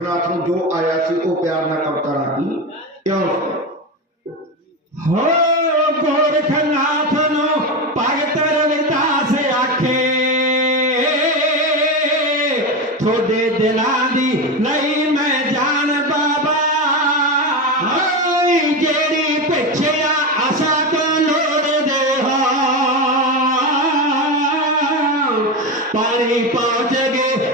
नाथ जो आया सी वो प्यार ना करता रही क्यों? हो गोरखनाथ नो भगत रविदास आखे। थोड़े दिना दी नहीं मैं जान बाबा। जेड़ी पिछे आशा को लोड़ दे पानी पहुँच गए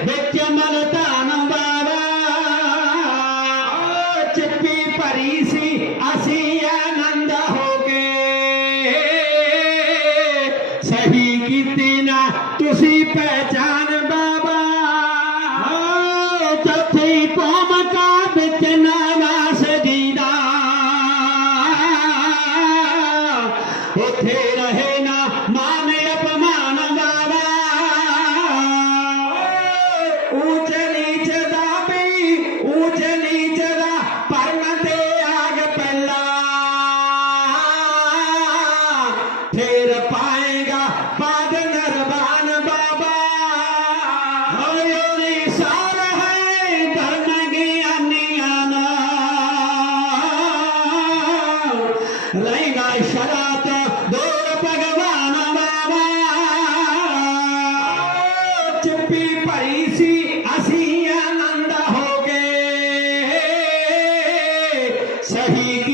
चित्ती परी सी असी आनंद हो गए सही की ना तुसी पहचान बाबा। चौथी कौम का बिचना नास दीदा उथे रहे ना पाएगा बाद नरबान बाबा। सार है, धर्म लैना शरात, दो भगवान बाबा। चिपी पई सी असी आनंद हो गए। सही